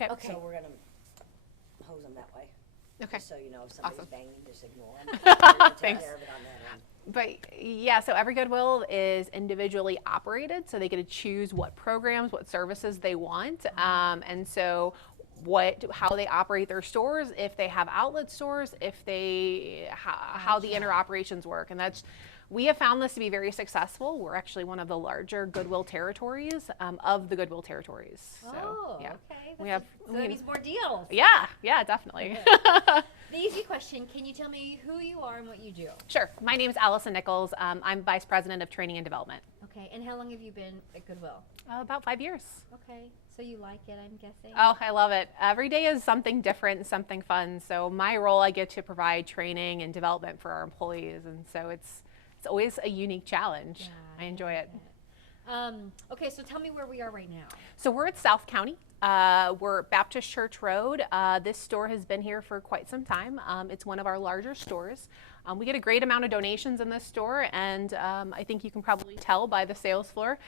Absolutely. Okay. So we're going to hose them that way. Okay. Just so you know, if somebody's Awesome. banging, just ignore them. We're gonna take Thanks. care of it on that end. But yeah, so every Goodwill is individually operated, so they get to choose what programs, what services they want, and so how they operate their stores, if they have outlet stores, if they how the inner operations work, and we have found this to be very successful. We're actually one of the larger Goodwill territories of the Goodwill territories. So, yeah. Okay. We have So that means more deals. yeah, definitely. The easy question, can you tell me who you are and what you do? Sure. My name is Allison Nichols. I'm Vice President of Training and Development. Okay, and how long have you been at Goodwill? About 5 years. Okay, so you like it, I'm guessing? Oh, I love it. Every day is something different and something fun. So my role, I get to provide training and development for our employees, and so it's always a unique challenge. Yeah, I enjoy it. Okay, so tell me where we are right now. So we're at South County. We're at Baptist Church Road. This store has been here for quite some time. It's one of our larger stores. We get a great amount of donations in this store, and I think you can probably tell by the sales floor.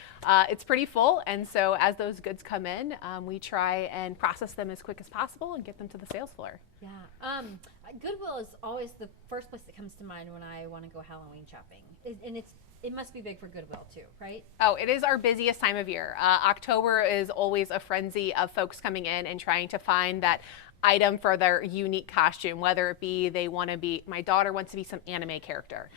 It's pretty full, and so as those goods come in, we try and process them as quick as possible and get them to the sales floor. Yeah, Goodwill is always the first place that comes to mind when I want to go Halloween shopping. And it must be big for Goodwill too, right? Oh, it is our busiest time of year. October is always a frenzy of folks coming in and trying to find that item for their unique costume, whether it be my daughter wants to be some anime character.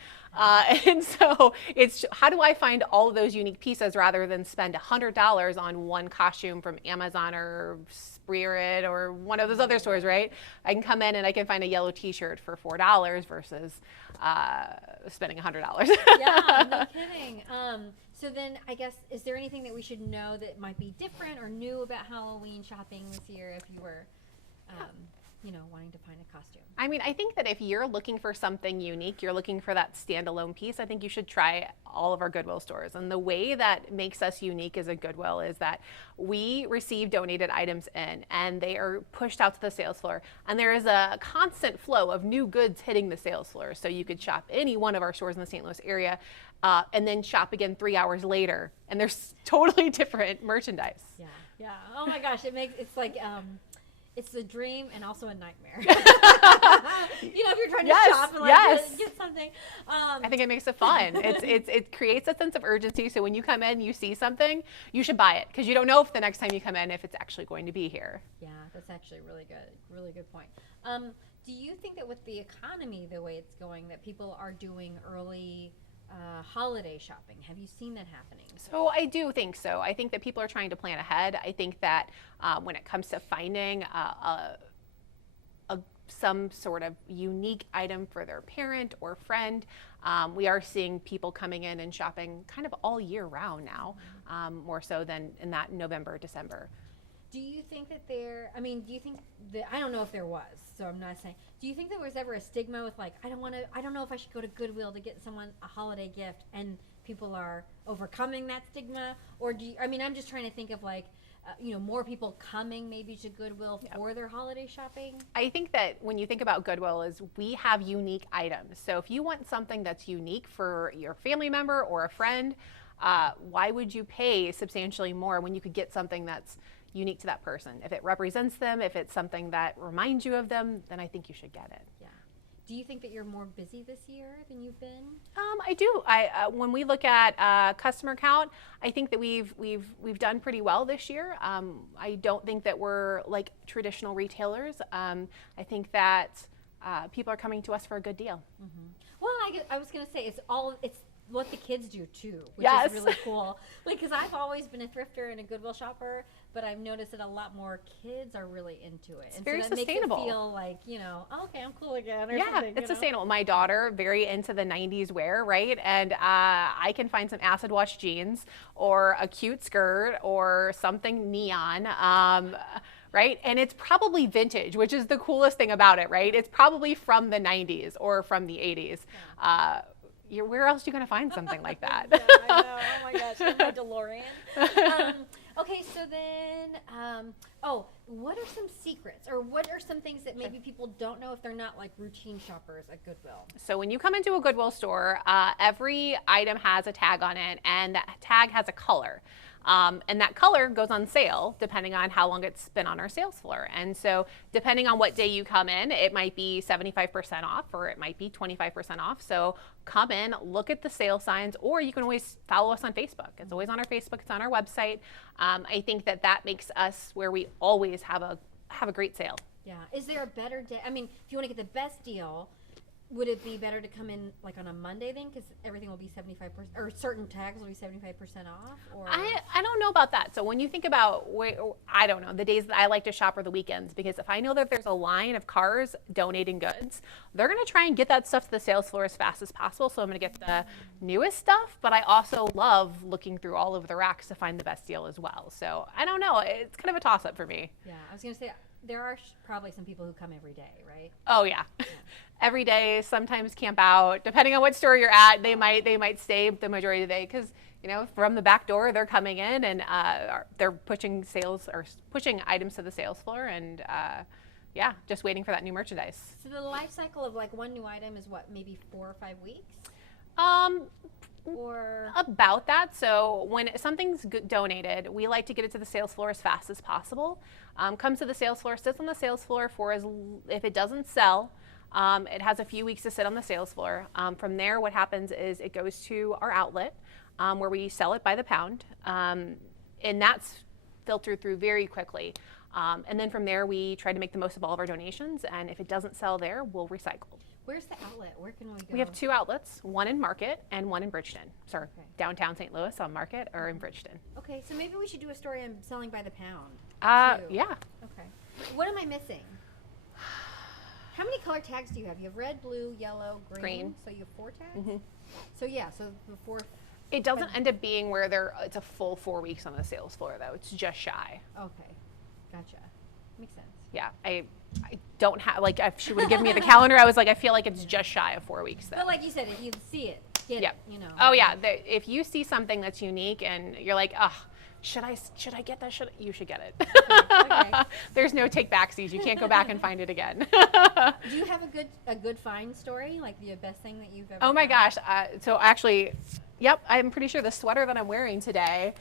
And so it's how do I find all of those unique pieces rather than spend $100 on one costume from Amazon or Spirit or one of those other stores, right? I can come in and I can find a yellow t-shirt for $4 versus spending $100. Yeah, no kidding. So then I guess, is there anything that we should know that might be different or new about Halloween shopping this year if you were wanting to find a costume? I mean, I think that if you're looking for something unique, you're looking for that standalone piece, I think you should try all of our Goodwill stores. And the way that makes us unique as a Goodwill is that we receive donated items in and they are pushed out to the sales floor. And there is a constant flow of new goods hitting the sales floor. So you could shop any one of our stores in the St. Louis area and then shop again 3 hours later. And there's totally different merchandise. Yeah. Oh my gosh, it's like, it's a dream and also a nightmare. If you're trying to shop and get something. I think it makes it fun. It creates a sense of urgency. So when you come in, you see something, you should buy it because you don't know if the next time you come in if it's actually going to be here. Yeah, that's actually really good point. Do you think that with the economy the way it's going, that people are doing early holiday shopping? Have you seen that happening? So I do think so. I think that people are trying to plan ahead. I think that when it comes to finding some sort of unique item for their parent or friend, we are seeing people coming in and shopping kind of all year round now, more so than in that November, December. Do you think that I don't know if there was, so I'm not saying, do you think there was ever a stigma with like, I don't know if I should go to Goodwill to get someone a holiday gift, and people are overcoming that stigma? Or I'm just trying to think of like, more people coming maybe to Goodwill for their holiday shopping? I think that when you think about Goodwill is we have unique items. So if you want something that's unique for your family member or a friend, why would you pay substantially more when you could get something that's unique to that person? If it represents them, if it's something that reminds you of them, then I think you should get it. Yeah. Do you think that you're more busy this year than you've been? I do. When we look at customer count, I think that we've done pretty well this year. I don't think that we're like traditional retailers. I think that people are coming to us for a good deal. Mm-hmm. Well, I was going to say it's what the kids do too, which Yes. is really cool. Because I've always been a thrifter and a Goodwill shopper, but I've noticed that a lot more kids are really into it. It's very so that sustainable. Makes it feel like, oh, okay, I'm cool again. Or Yeah, something, it's sustainable. My daughter, very into the 90s wear, right? And I can find some acid wash jeans or a cute skirt or something neon. Right? And it's probably vintage, which is the coolest thing about it, right? It's probably from the 90s or from the 80s. Where else are you going to find something like that? Yeah, I know. Oh my gosh, in my DeLorean. Okay, so then, what are some secrets, or what are some things that maybe people don't know if they're not like routine shoppers at Goodwill? So when you come into a Goodwill store, every item has a tag on it, and that tag has a color. And that color goes on sale depending on how long it's been on our sales floor. And so, depending on what day you come in, it might be 75% off or it might be 25% off. So, come in, look at the sale signs, or you can always follow us on Facebook. It's always on our Facebook, it's on our website. I think that makes us where we always have a great sale. Yeah. Is there a better day? I mean, if you want to get the best deal, would it be better to come in like on a Monday then, because everything will be 75%, or certain tags will be 75% off? Or I don't know about that. So when you think about, I don't know, the days that I like to shop are the weekends, because if I know that there's a line of cars donating goods, they're going to try and get that stuff to the sales floor as fast as possible. So I'm going to get the newest stuff, but I also love looking through all of the racks to find the best deal as well. So I don't know. It's kind of a toss up for me. Yeah, I was going to say, there are probably some people who come every day, right? Oh yeah. Every day, sometimes camp out. Depending on what store you're at, they might stay the majority of the day, because from the back door they're coming in and they're pushing items to the sales floor, and yeah, just waiting for that new merchandise. So the life cycle of like one new item is what, maybe 4 or 5 weeks? Or About that. So when something's donated, we like to get it to the sales floor as fast as possible. Comes to the sales floor, sits on the sales floor for if it doesn't sell, it has a few weeks to sit on the sales floor. From there, what happens is it goes to our outlet, where we sell it by the pound, and that's filtered through very quickly. And then from there, we try to make the most of all of our donations, and if it doesn't sell there, we'll recycle. where's the outlet? Where can we go? We have 2 outlets, one in Market and one in Bridgeton. Sorry, Okay. downtown St. Louis on Market or in Bridgeton. Okay, so maybe we should do a story on selling by the pound. too. Yeah. Okay. What am I missing? How many color tags do you have? You have red, blue, yellow, green. Green. So you have 4 tags? Mhm. So yeah, so the 4th. It doesn't end up being where it's a full 4 weeks on the sales floor though. It's just shy. Okay. Gotcha. Makes sense. Yeah, I don't have, like, if she would have given me the calendar, I was like, I feel like it's just shy of 4 weeks though. But like you said, if you see it, get Yep. it, Oh yeah, if you see something that's unique and you're like, oh, should I get that? You should get it. Okay. There's no take backsies. You can't go back and find it again. Do you have a good find story? Like the best thing that you've ever Oh my found? gosh. So actually, yep, I'm pretty sure the sweater that I'm wearing today,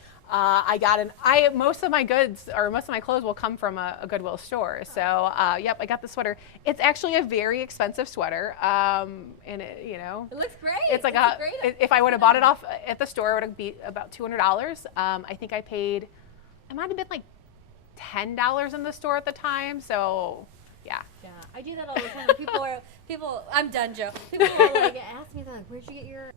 most of my goods or most of my clothes will come from a Goodwill store. So, yep, I got the sweater. It's actually a very expensive sweater. And it, It looks great. it's like great. if I would have bought it off at the store, it would be about $200. I think I paid, it might have been like $10 in the store at the time. So, yeah. Yeah, I do that all the time. I'm done, Joe. People will like ask me, like, where'd you get your?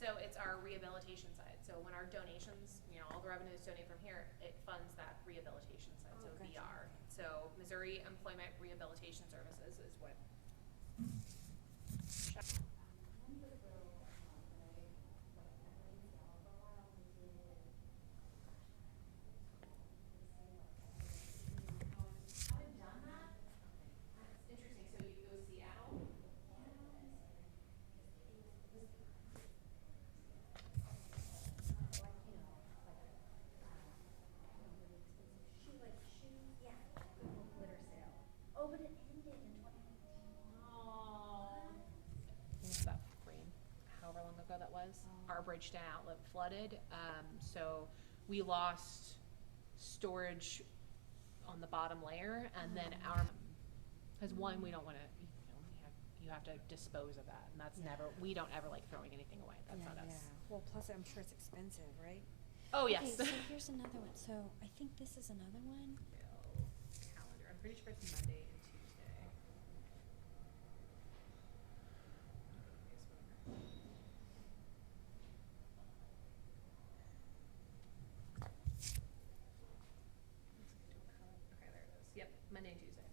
So it's our rehabilitation side. So when our donations, all the revenues donate from here, it funds that rehabilitation side. So gotcha. VR. So Missouri Employment Rehabilitation Services is what. that rain, however long ago that was. Our Bridgeton outlet flooded, so we lost storage on the bottom layer, and then because one, we don't want to, you have to dispose of that, and that's never, we don't ever like throwing anything away. That's not us. Well, plus I'm sure it's expensive, right? Oh, yes. Okay, so here's another one. So I think this is another one. Calendar. I'm pretty sure it's Monday and Tuesday. Okay, there it is. Yep, Monday and Tuesday.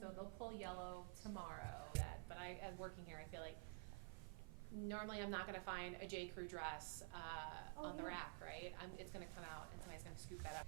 So they'll pull yellow tomorrow. But as working here, I feel like normally I'm not gonna find a J. Crew dress on the rack, right? It's gonna come out and somebody's gonna scoop that up.